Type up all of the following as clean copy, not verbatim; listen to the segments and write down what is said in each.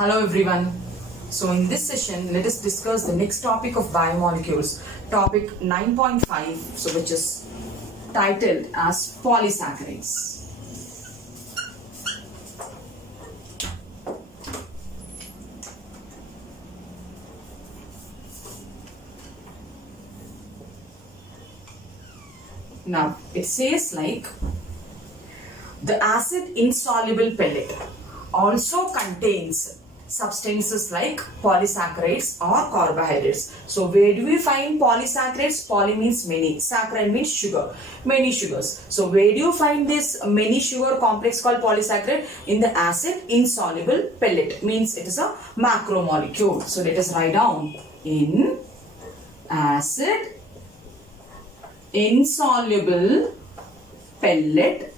Hello everyone. So in this session, let us discuss the next topic of biomolecules, topic 9.5, so which is titled as polysaccharides. Now it says like the acid insoluble pellet also contains substances like polysaccharides or carbohydrates. So where do we find polysaccharides? Poly means many, saccharide means sugar, many sugars. So where do you find this many sugar complex called polysaccharide? In the acid insoluble pellet, means it is a macromolecule. So let us write down in acid insoluble pellet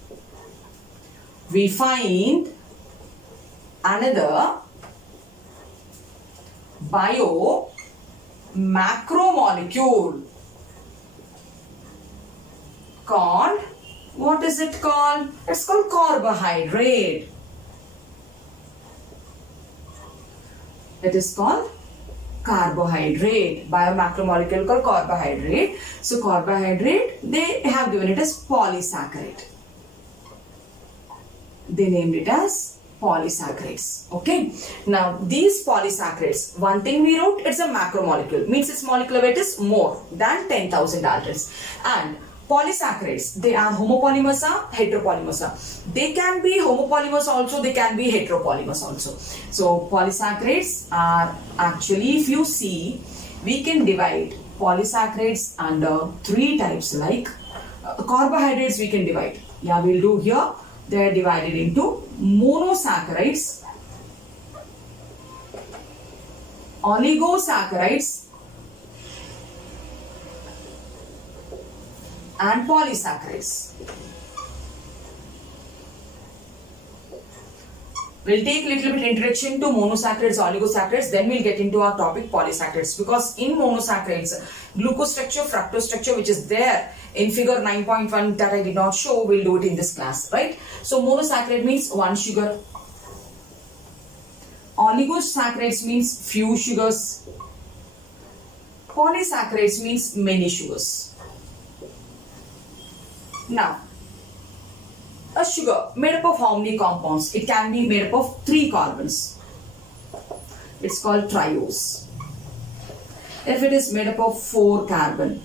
we find another macromolecule called, what is it called? It's called carbohydrate. It is called carbohydrate, biomacromolecule called carbohydrate. So carbohydrate, they have given it as polysaccharide. They named it as polysaccharides. Okay. Now these polysaccharides, one thing we wrote, it's a macromolecule, means its molecular weight is more than 10,000 daltons. And polysaccharides, they are homopolymers or heteropolymers. They can be homopolymers also, they can be heteropolymers also. So polysaccharides are actually, if you see, we can divide polysaccharides under three types, like carbohydrates we can divide. Yeah, we'll do here. They are divided into monosaccharides, oligosaccharides and polysaccharides. We'll take a little bit introduction to monosaccharides, oligosaccharides, then we'll get into our topic polysaccharides, because in monosaccharides, glucose structure, fructose structure, which is there in figure 9.1 that I did not show, we'll do it in this class, right? So monosaccharide means one sugar. Oligosaccharides means few sugars. Polysaccharides means many sugars. Now, a sugar made up of how many compounds? It can be made up of 3 carbons. It's called triose. If it is made up of 4 carbon,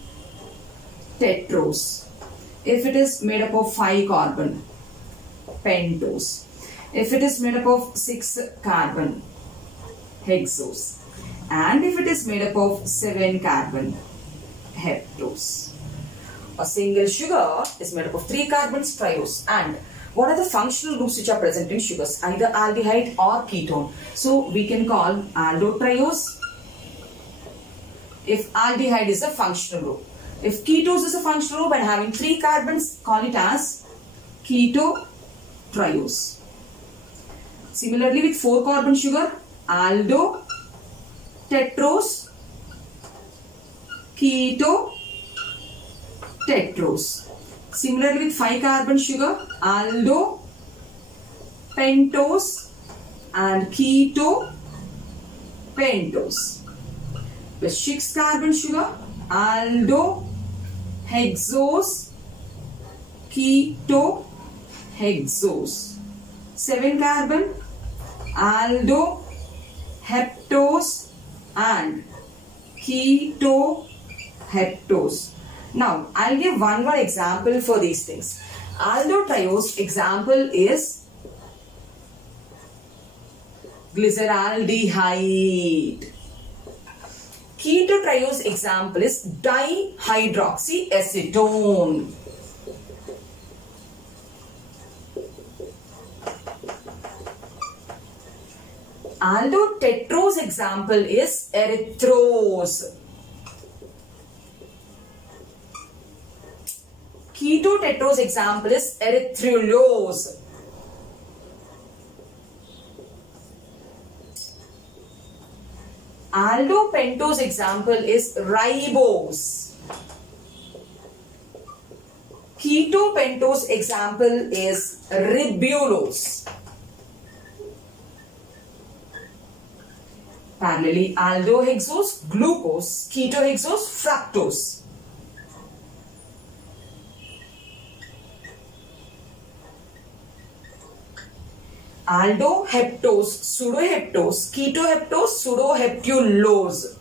tetrose. If it is made up of 5 carbon, pentose. If it is made up of 6 carbon, hexose. And if it is made up of 7 carbon, heptose. A single sugar is made up of 3 carbons, triose. And what are the functional groups which are present in sugars? Either aldehyde or ketone. So we can call aldotriose if aldehyde is a functional group. If ketose is a functional group and having 3 carbons, call it as ketotriose. Similarly with 4 carbon sugar, aldo, tetrose, keto, tetrose. Similarly with 5 carbon sugar, aldo, pentose and keto, pentose. With 6 carbon sugar, aldo, hexose, keto, hexose. 7 carbon, aldo, heptose and keto, heptose. Now, I'll give one more example for these things. Aldotriose example is glyceraldehyde. Ketotriose example is dihydroxyacetone. Aldotetrose example is erythrose. Ketotetrose example is erythrulose. Aldopentose example is ribose. Ketopentose example is ribulose. Parallelly, aldohexose, glucose, ketohexose, fructose. Aldoheptose, pseudoheptose, ketoheptose, pseudoheptulose.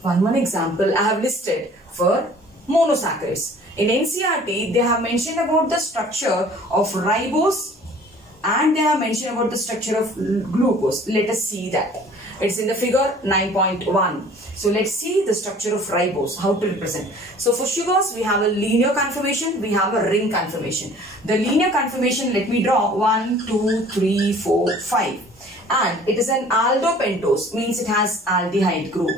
One example I have listed for monosaccharides. In NCERT, they have mentioned about the structure of ribose and they have mentioned about the structure of glucose. Let us see that. It's in the figure 9.1. So let's see the structure of ribose, how to represent. So for sugars, we have a linear conformation, we have a ring conformation. The linear conformation, let me draw 1, 2, 3, 4, 5. And it is an aldopentose, means it has aldehyde group.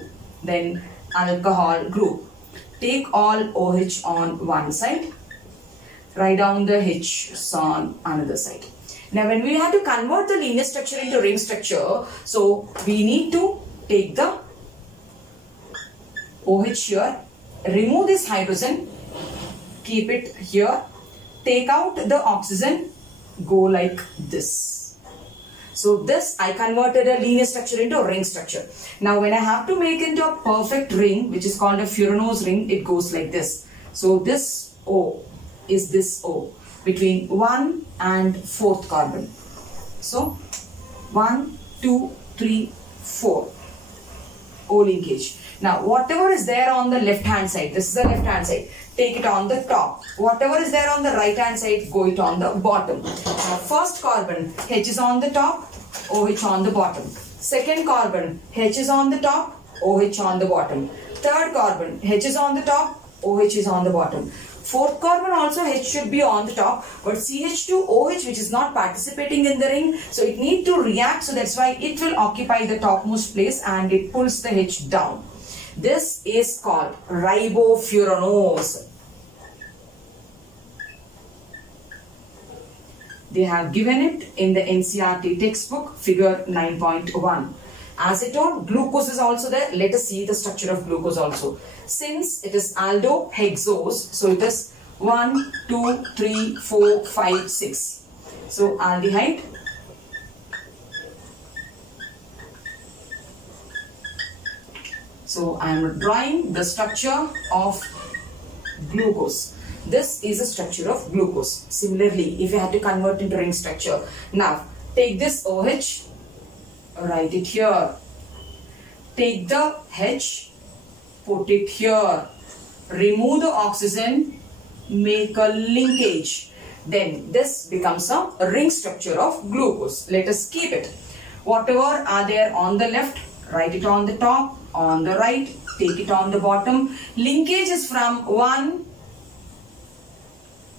Then alcohol group. Take all OH on one side, write down the H on another side. Now when we have to convert the linear structure into ring structure, so we need to take the OH here, remove this hydrogen, keep it here, take out the oxygen, go like this. So this I converted a linear structure into a ring structure. Now when I have to make into a perfect ring, which is called a furanose ring, it goes like this. So this O is this O between 1 and 4th carbon. So 1, 2, 3, 4 O linkage. Now whatever is there on the left hand side, this is the left hand side, take it on the top. Whatever is there on the right hand side, go it on the bottom. Now first carbon, H is on the top, OH on the bottom. Second carbon, H is on the top, OH on the bottom. Third carbon, H is on the top, OH is on the bottom. Fourth carbon also H should be on the top, but CH2OH, which is not participating in the ring, so it needs to react, so that's why it will occupy the topmost place and it pulls the H down. This is called ribofuranose. They have given it in the NCERT textbook, figure 9.1. As I told, glucose is also there. Let us see the structure of glucose also. Since it is aldohexose, so it is 1, 2, 3, 4, 5, 6. So aldehyde. So I am drawing the structure of glucose. This is a structure of glucose. Similarly, if you had to convert into ring structure. Now, take this OH, write it here. Take the H, put it here. Remove the oxygen, make a linkage. Then this becomes a ring structure of glucose. Let us keep it. Whatever are there on the left, write it on the top. On the right, take it on the bottom. Linkage is from 1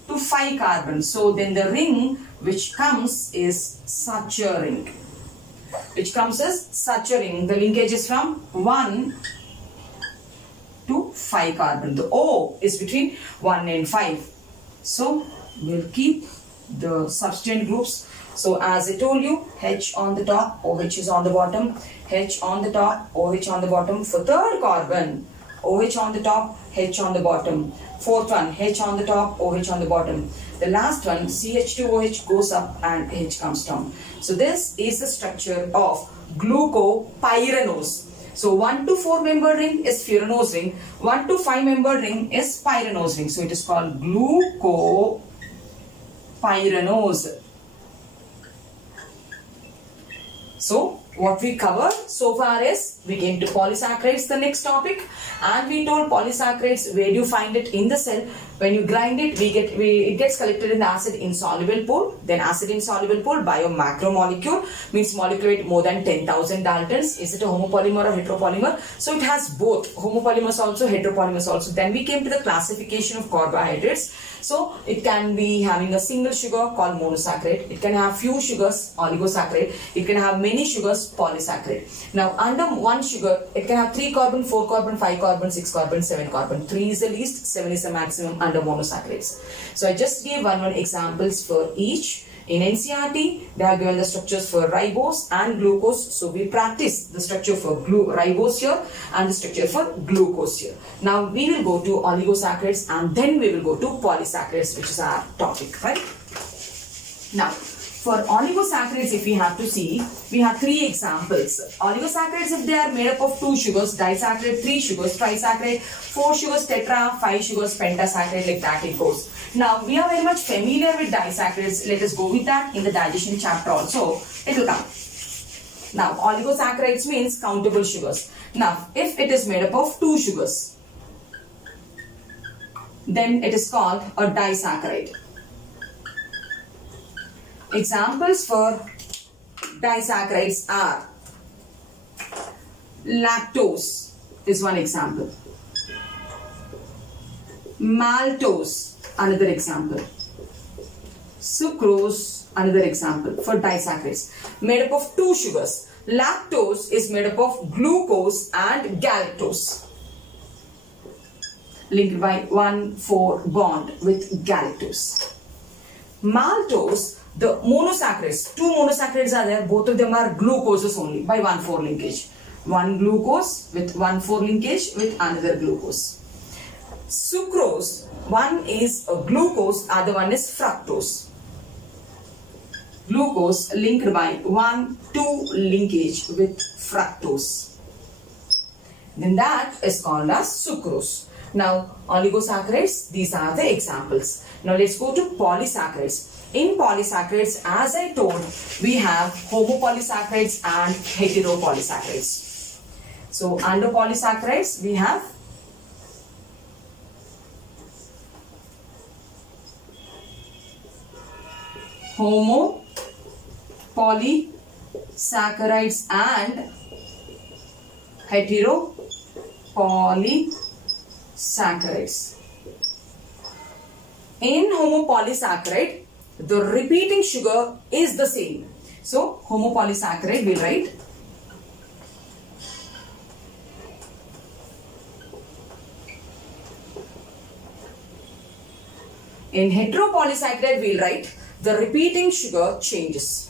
to 5 carbons. So then the ring which comes is such a ring. Which comes as such a ring. The linkage is from 1 to 5 carbon. The O is between 1 and 5. So we'll keep the substituent groups. So as I told you, H on the top, OH is on the bottom. H on the top, OH on the bottom. For third carbon, OH on the top, H on the bottom. Fourth one, H on the top, OH on the bottom. The last one, CH2OH goes up and H comes down. So this is the structure of glucopyranose. So 1 to 4 member ring is furanose ring. 1 to 5 member ring is pyranose ring. So it is called glucopyranose. So what we covered so far is we came to polysaccharides, the next topic, and we told polysaccharides, where do you find it in the cell? When you grind it, it gets collected in the acid insoluble pool. Then acid insoluble pool, biomacromolecule, means molecule weight more than 10,000 Daltons. Is it a homopolymer or heteropolymer? So it has both homopolymers also, heteropolymers also. Then we came to the classification of carbohydrates. So it can be having a single sugar called monosaccharide. It can have few sugars, oligosaccharide. It can have many sugars, polysaccharide. Now under one sugar, it can have 3 carbon, 4 carbon, 5 carbon, 6 carbon, 7 carbon. 3 is the least, 7 is the maximum under monosaccharides. So I just gave one examples for each. In NCERT, they have given the structures for ribose and glucose. So we practice the structure for ribose here and the structure for glucose here. Now we will go to oligosaccharides and then we will go to polysaccharides, which is our topic, right? Now, for oligosaccharides, if we have to see, we have 3 examples. Oligosaccharides, if they are made up of 2 sugars, disaccharide, 3 sugars, trisaccharide, 4 sugars, tetra, 5 sugars, pentasaccharide, like that it goes. Now, we are very much familiar with disaccharides. Let us go with that in the digestion chapter also. It will come. Now, oligosaccharides means countable sugars. Now, if it is made up of 2 sugars, then it is called a disaccharide. Examples for disaccharides are lactose is one example, maltose another example, sucrose another example for disaccharides made up of 2 sugars. Lactose is made up of glucose and galactose linked by 1,4 bond with galactose. Maltose, the monosaccharides, 2 monosaccharides are there, both of them are glucoses only by 1,4 linkage. One glucose with 1,4 linkage with another glucose. Sucrose, one is a glucose, other one is fructose. Glucose linked by 1,2 linkage with fructose. Then that is called as sucrose. Now, oligosaccharides, these are the examples. Now, let's go to polysaccharides. In polysaccharides, as I told, we have homopolysaccharides and heteropolysaccharides. So, under polysaccharides, we have homopolysaccharides and heteropolysaccharides. In homopolysaccharide, the repeating sugar is the same. So, homopolysaccharide we write in heteropolysaccharide we will write the repeating sugar changes.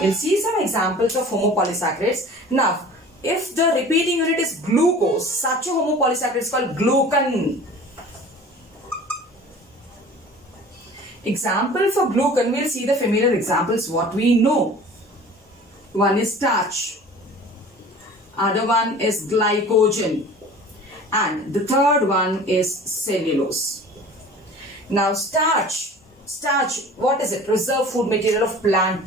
We'll see some examples of homopolysaccharides. Now, if the repeating unit is glucose, such a homopolysaccharide is called glucan. Example for glucan, we'll see the familiar examples what we know. One is starch, other one is glycogen, and the third one is cellulose. Now, starch, what is it? Reserve food material of plant.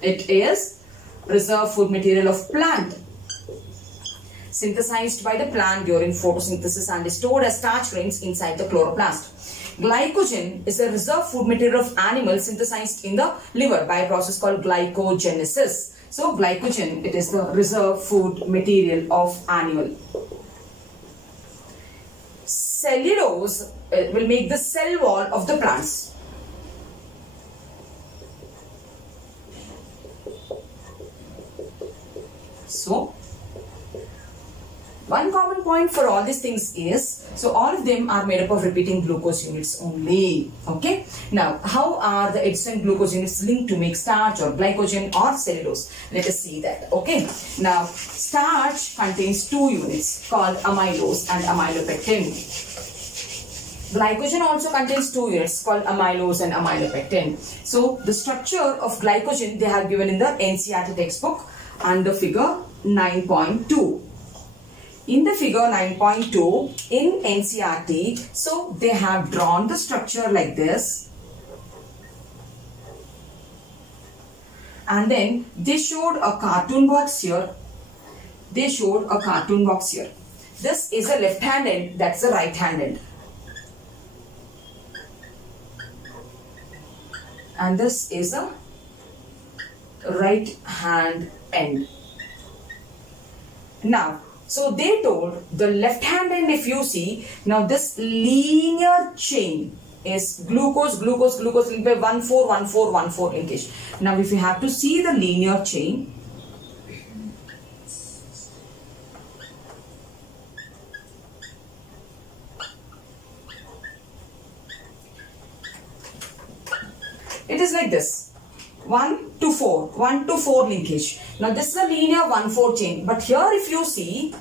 It is reserve food material of plant, synthesized by the plant during photosynthesis and is stored as starch grains inside the chloroplast. Glycogen is a reserve food material of animals synthesized in the liver by a process called glycogenesis. So, glycogen, it is the reserve food material of animal. Cellulose will make the cell wall of the plants. So, one common point for all these things is, so all of them are made up of repeating glucose units only. Okay. Now, how are the adjacent glucose units linked to make starch or glycogen or cellulose? Let us see that. Okay. Now, starch contains 2 units called amylose and amylopectin. Glycogen also contains 2 units called amylose and amylopectin. So, the structure of glycogen they have given in the NCERT textbook under figure 9.2. In the figure 9.2 in NCERT, so they have drawn the structure like this. And then they showed a cartoon box here. This is a left hand end, that's a right hand end. And this is a right hand end. Now, so they told the left hand end, if you see, now this linear chain is glucose, glucose, glucose linked by 1, 4, 1, 4, 1, 4 linkage. Now if you have to see the linear chain, it is like this, 1 to 4, 1 to 4 linkage. Now this is a linear 1, 4 chain, but here if you see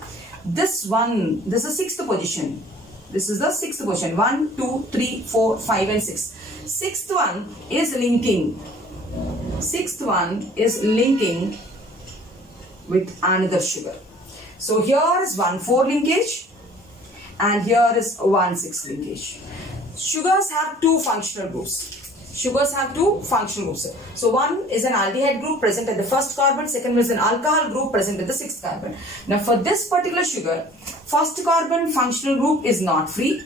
this one, this is 6th position. This is the 6th position, 1, 2, 3, 4, 5 and 6. 6th one is linking. 6th one is linking with another sugar. So here is 1, 4 linkage and here is 1, 6 linkage. Sugars have two functional groups. Sugars have two functional groups. So one is an aldehyde group present at the first carbon, second is an alcohol group present at the 6th carbon. Now for this particular sugar, first carbon functional group is not free.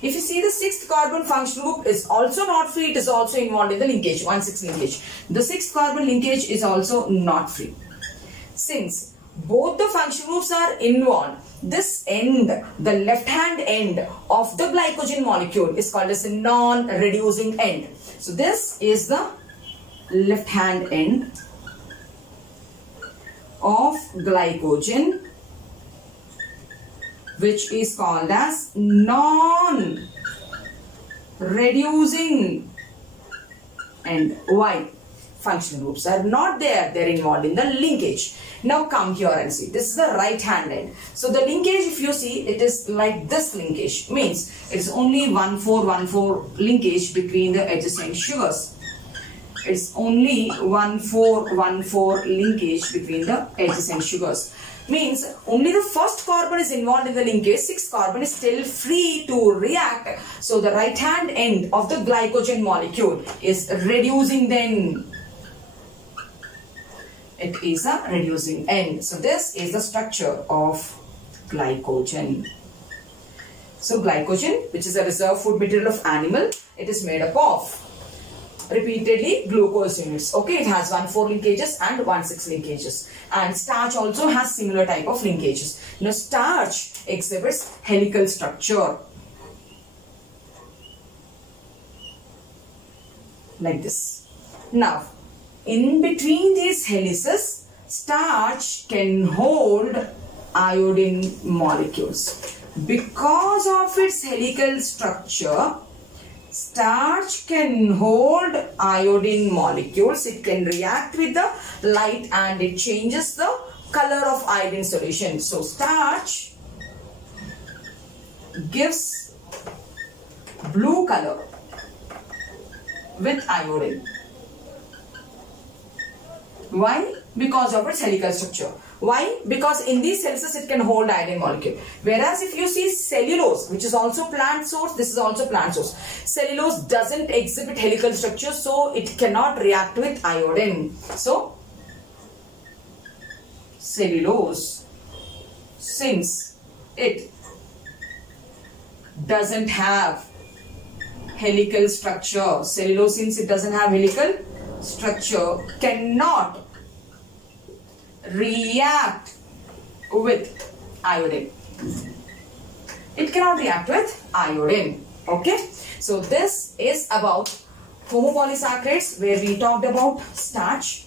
If you see the 6th carbon functional group is also not free, it is also involved in the linkage, 1, 6 linkage. The 6th carbon linkage is also not free. Since both the functional groups are involved, this end, the left hand end of the glycogen molecule is called as a non-reducing end. So this is the left hand end of glycogen, which is called as non-reducing end. Why? Functional groups are not there, they are involved in the linkage. Now come here and see, this is the right hand end. So the linkage, if you see, it is like this linkage, means it is only 1, 4, 1, 4 linkage between the adjacent sugars. It's only 1, 4, 1, 4 linkage between the adjacent sugars. Means only the first carbon is involved in the linkage, 6th carbon is still free to react. So the right hand end of the glycogen molecule is reducing then. It is a reducing end. So this is the structure of glycogen. So glycogen, which is a reserve food material of animal, it is made up of repeatedly glucose units. Okay, it has 1, 4 linkages and 1, 6 linkages. And starch also has similar type of linkages. Now starch exhibits helical structure like this. Now in between these helices, starch can hold iodine molecules. Because of its helical structure, starch can hold iodine molecules. It can react with the light and it changes the color of iodine solution. So starch gives blue color with iodine. Why? Because of its helical structure. Why? Because in these helices it can hold iodine molecule. Whereas if you see cellulose, which is also plant source, this is also plant source. Cellulose doesn't exhibit helical structure, so it cannot react with iodine. So cellulose, since it doesn't have helical structure, cellulose, since it doesn't have helical structure, cannot react with iodine. It cannot react with iodine. Okay, so this is about homopolysaccharides, where we talked about starch,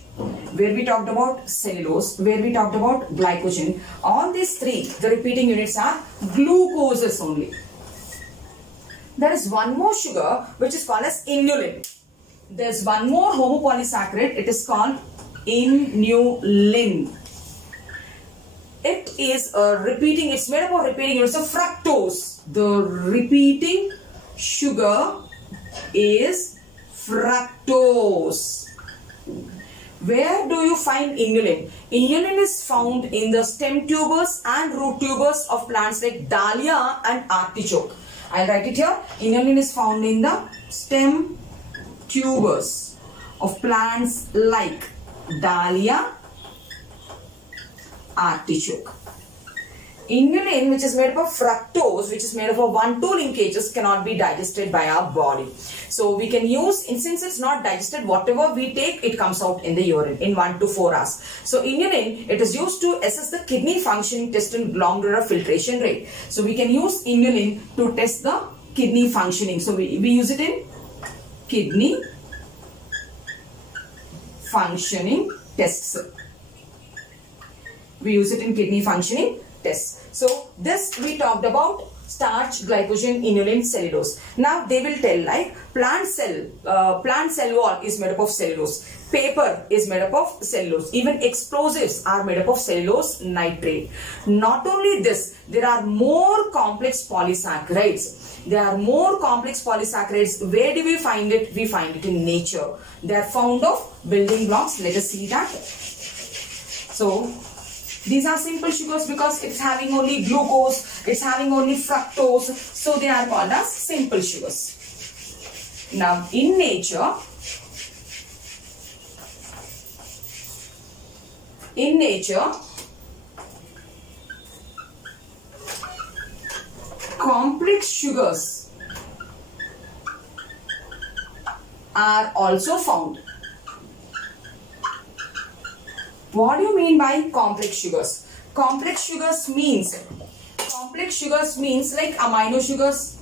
where we talked about cellulose, where we talked about glycogen. All these three, the repeating units are glucoses only. There is one more sugar which is called as inulin. There is one more homopolysaccharide, it is called inulin. It is a repeating, it's made up of repeating units of fructose. The repeating sugar is fructose. Where do you find inulin? Inulin is found in the stem tubers and root tubers of plants like dahlia and artichoke. I'll write it here. Inulin is found in the stem tubers of plants like dahlia, artichoke. Inulin, which is made up of fructose, which is made up of 1-2 linkages, cannot be digested by our body. So we can use, since it's not digested, whatever we take, it comes out in the urine in 1 to 4 hours. So inulin, it is used to assess the kidney functioning test and glomerular filtration rate. So we can use inulin to test the kidney functioning. So we use it in kidney functioning tests. We use it in kidney functioning tests. So this we talked about starch, glycogen, inulin, cellulose. Now they will tell like plant cell wall is made up of cellulose. Paper is made up of cellulose. Even explosives are made up of cellulose nitrate. Not only this, there are more complex polysaccharides. There are more complex polysaccharides. Where do we find it? We find it in nature. They are found of building blocks. Let us see that. So these are simple sugars because it's having only glucose, it's having only fructose. So they are called as simple sugars. Now in nature, complex sugars are also found. What do you mean by complex sugars? Complex sugars means like amino sugars,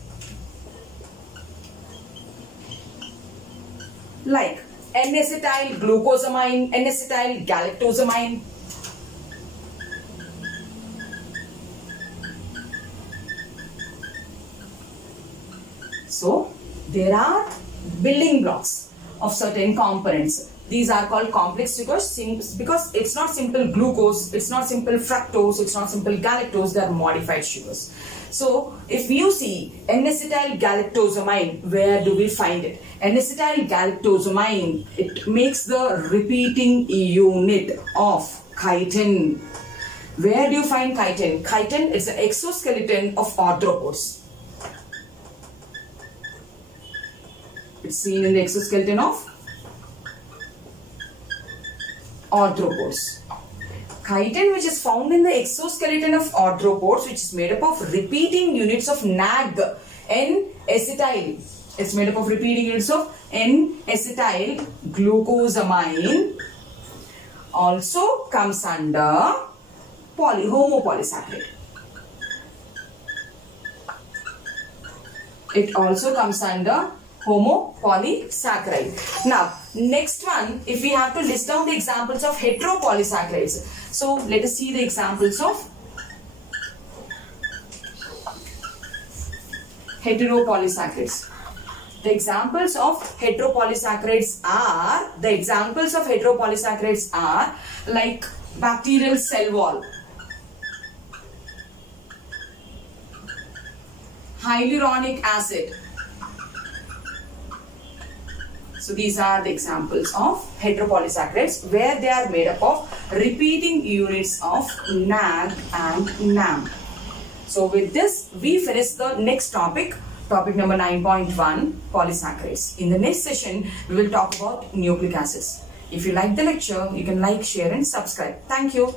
like N-acetyl glucosamine, N-acetyl galactosamine. So there are building blocks of certain components. These are called complex sugars because it's not simple glucose, it's not simple fructose, it's not simple galactose, they are modified sugars. So if you see N-acetyl galactosamine, where do we find it? N-acetyl galactosamine, it makes the repeating unit of chitin. Where do you find chitin? Chitin is the exoskeleton of arthropods. It's seen in the exoskeleton of arthropods. Chitin, which is found in the exoskeleton of arthropods, which is made up of repeating units of NAG, N-acetyl. It's made up of repeating units of N-acetyl glucosamine. Also comes under homopolysaccharide. It also comes under homopolysaccharide. Now, next one, if we have to list down the examples of heteropolysaccharides. So, let us see the examples of heteropolysaccharides. The examples of heteropolysaccharides are like bacterial cell wall, hyaluronic acid. So these are the examples of heteropolysaccharides where they are made up of repeating units of NAG and NAM. So with this, we finish the next topic number 9.1, polysaccharides. In the next session, we will talk about nucleic acids. If you like the lecture, you can like, share and subscribe. Thank you.